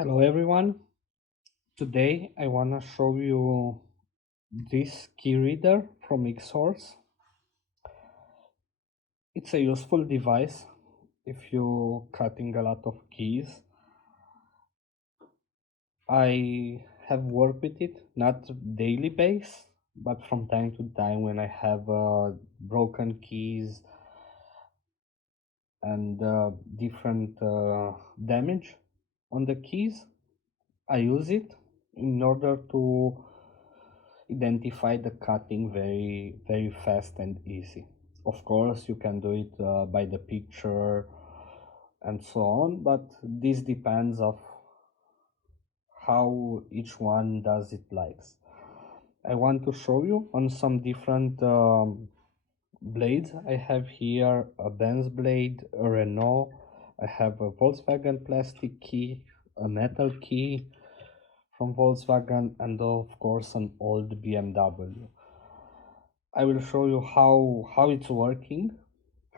Hello everyone. Today I want to show you this key reader from Xhorse. It's a useful device if you're cutting a lot of keys. I have worked with it, not daily base, but from time to time when I have broken keys and different damage on the keys. I use it in order to identify the cutting very fast and easy. Of course you can do it by the picture and so on, but this depends of how each one does it likes. I want to show you on some different blades. I have here a Benz blade, a Renault, I have a Volkswagen plastic key, a metal key from Volkswagen, and of course an old BMW. I will show you how it's working,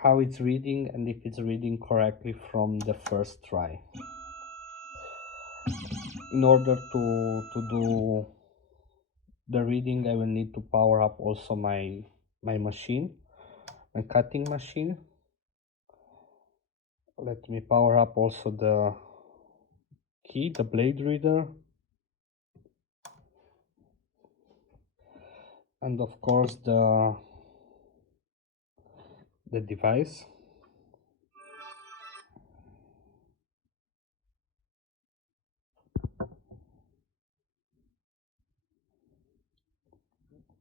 how it's reading, and if it's reading correctly from the first try. In order to do the reading, I will need to power up also my machine, my cutting machine. Let me power up also the key, the blade reader, and of course the device.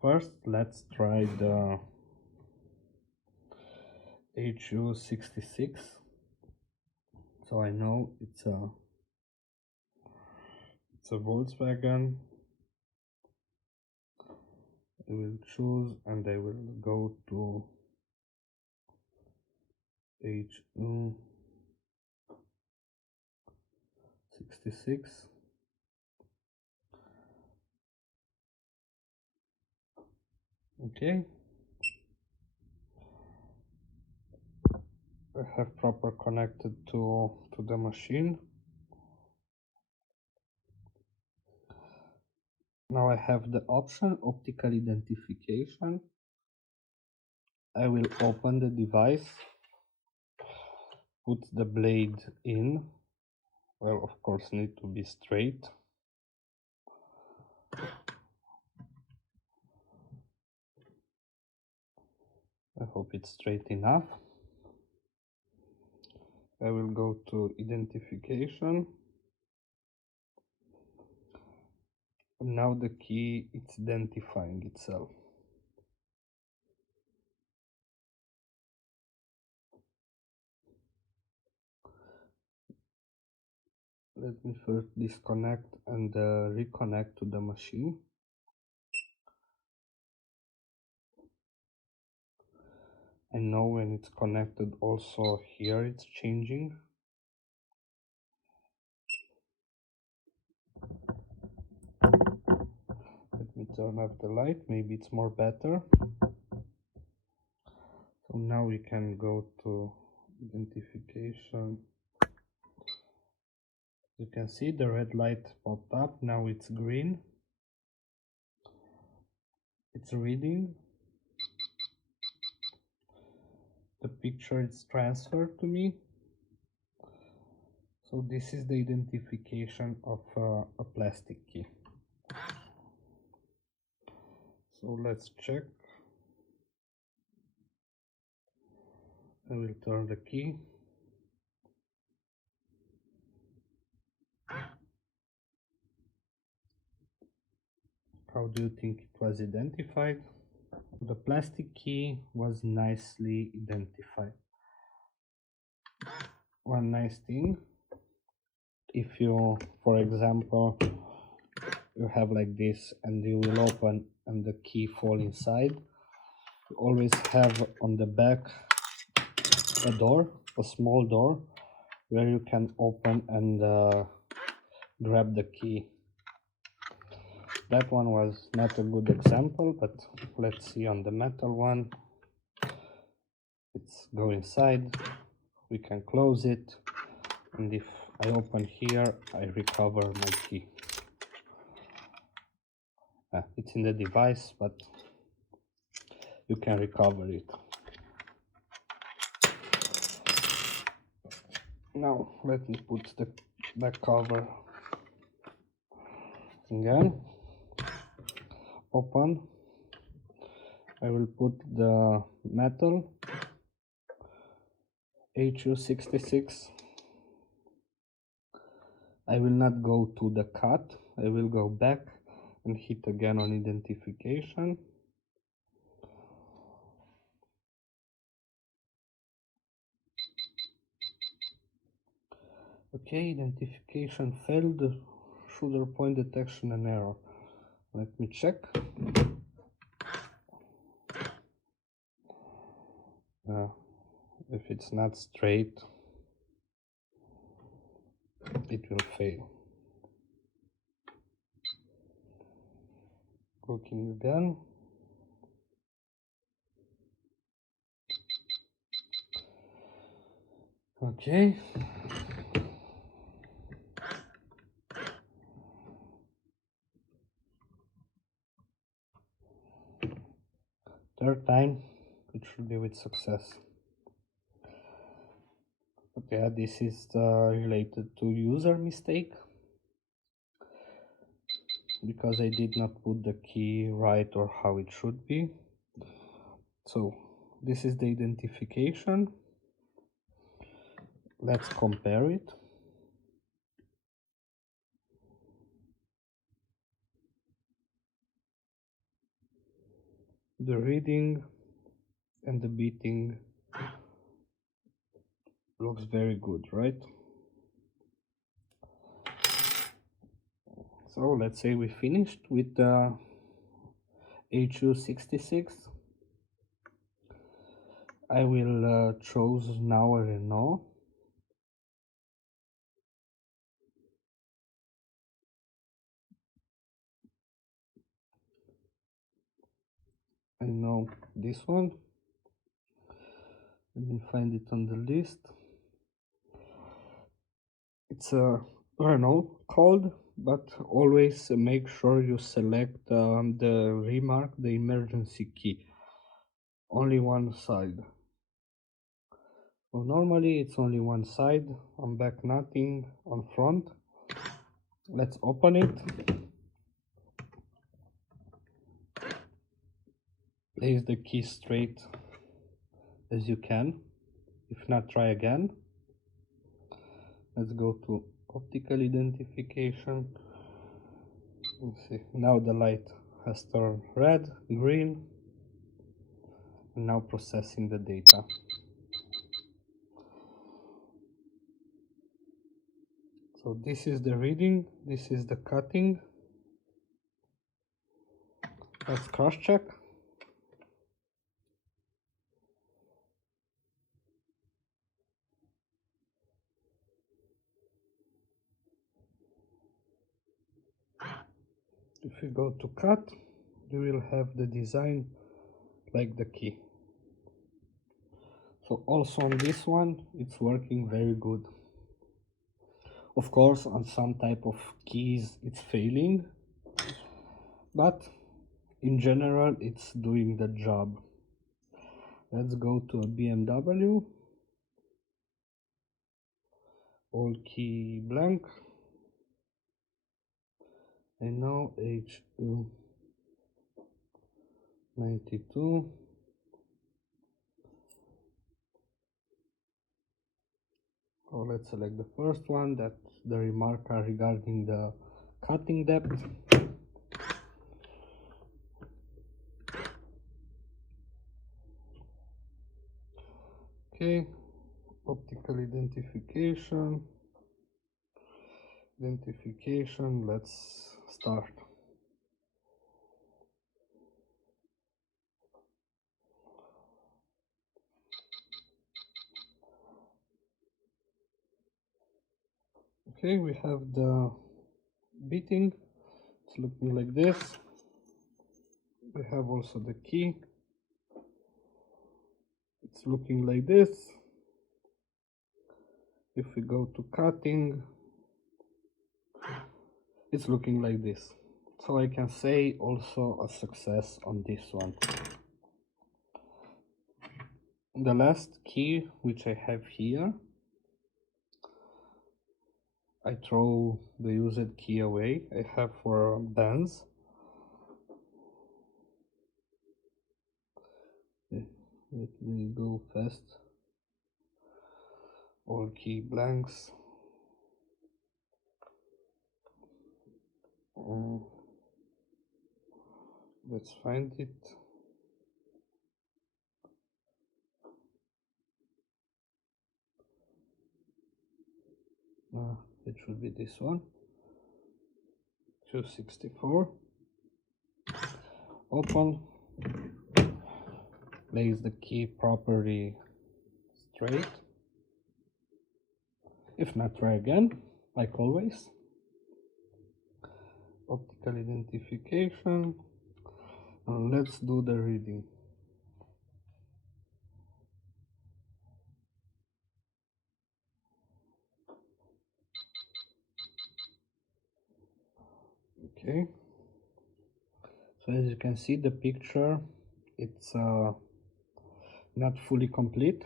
First, let's try the HU66. So I know it's a Volkswagen. I will choose and I will go to HU66. Okay. I have proper connected to the machine. Now I have the option optical identification. I will open the device, put the blade in. Well, of course, need to be straight. I hope it's straight enough. I will go to identification. Now the key is identifying itself. Let me first disconnect and reconnect to the machine. I know when it's connected also here it's changing. Let me turn off the light, maybe it's more better. So now we can go to identification. You can see the red light popped up, now it's green. It's reading. The picture is transferred to me. So this is the identification of a plastic key. So let's check. I will turn the key. How do you think it was identified? The plastic key was nicely identified. One nice thing, if you, for example, you have like this and you will open and the key fall inside, you always have on the back a door, a small door, where you can open and grab the key. That one was not a good example, but let's see on the metal one. Let's go inside, we can close it, and if I open here, I recover my key. It's in the device, but you can recover it. Now let me put the back cover again. Open. I will put the metal HU66. I will not go to the cut. I will go back and hit again on identification. Okay, identification failed. Shooter point detection and error. Let me check. If it's not straight, it will fail. Looking again. Okay. Third time, it should be with success. Okay, this is related to user mistake, because I did not put the key right or how it should be. So this is the identification. Let's compare it. The reading and the beating looks very good, right? So let's say we finished with the HU66. I will choose now a Renault. I know this one. Let me find it on the list. It's a Renault code, but always make sure you select the remark, the emergency key. Only one side. So normally it's only one side. On back nothing, on front. Let's open it. Place the key straight as you can. If not, try again. Let's go to optical identification. Let's see. Now the light has turned red, green, and now processing the data. So this is the reading, this is the cutting. Let's cross check. If we go to cut, we will have the design like the key. So also on this one, it's working very good. Of course, on some type of keys, it's failing, but in general, it's doing the job. Let's go to a BMW. All key blank. And now HU92. So let's select the first one, that the remark are regarding the cutting depth. Okay, optical identification, let's start. Okay, we have the beating, it's looking like this. We have also the key, it's looking like this. If we go to cutting, it's looking like this. So I can say also a success on this one. The last key which I have here, I throw the used key away. I have for Benz. Let me go fast. All key blanks. Let's find it. It should be this one. 264. Open. Place the key properly straight. If not, try again, like always. Optical identification. And let's do the reading. Okay. So as you can see, the picture, it's not fully complete.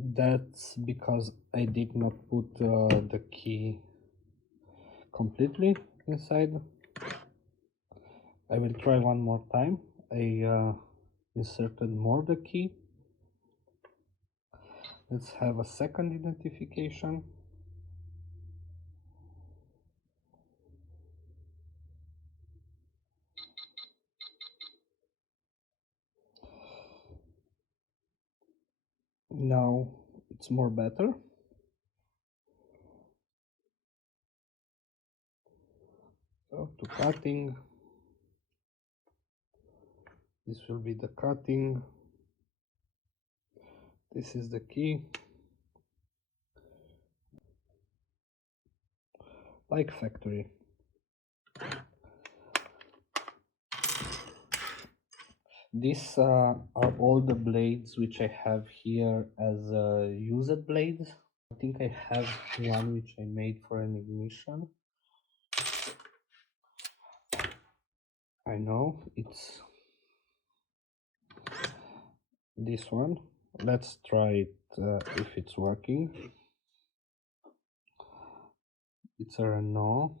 That's because I did not put the key completely inside. I will try one more time. I inserted more the key. Let's have a second identification. Now it's more better. So to cutting, this will be the cutting. This is the key. Like factory. These are all the blades which I have here as used blades. I think I have one which I made for an ignition. I know it's this one. Let's try it if it's working. It's a Renault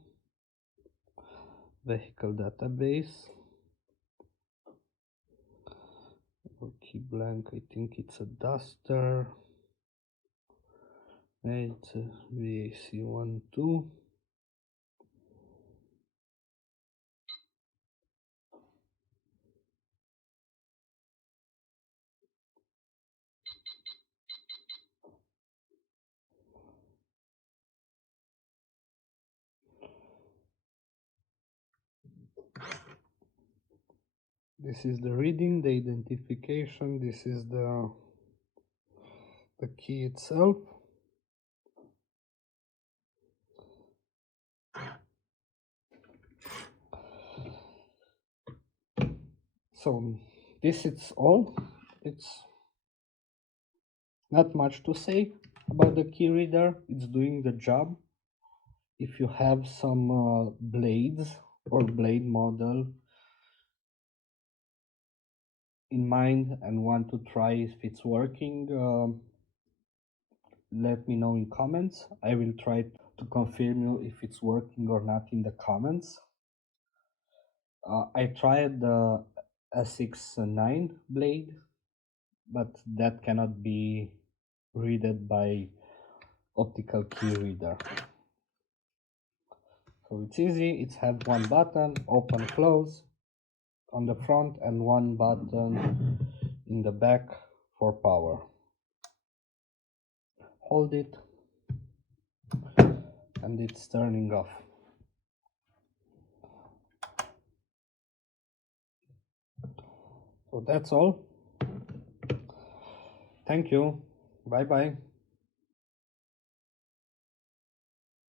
vehicle database. Key blank, I think it's a Duster. It's a VAC12. This is the reading, the identification. This is the key itself. So this is all. It's not much to say about the key reader. It's doing the job. If you have some blades or blade model in mind and want to try if it's working, let me know in comments. I will try to confirm you if it's working or not in the comments. I tried the SX9 blade, but that cannot be read by optical key reader. So it's easy. It's have one button, open, close on the front, and one button in the back for power. Hold it and it's turning off. So that's all. Thank you. Bye bye.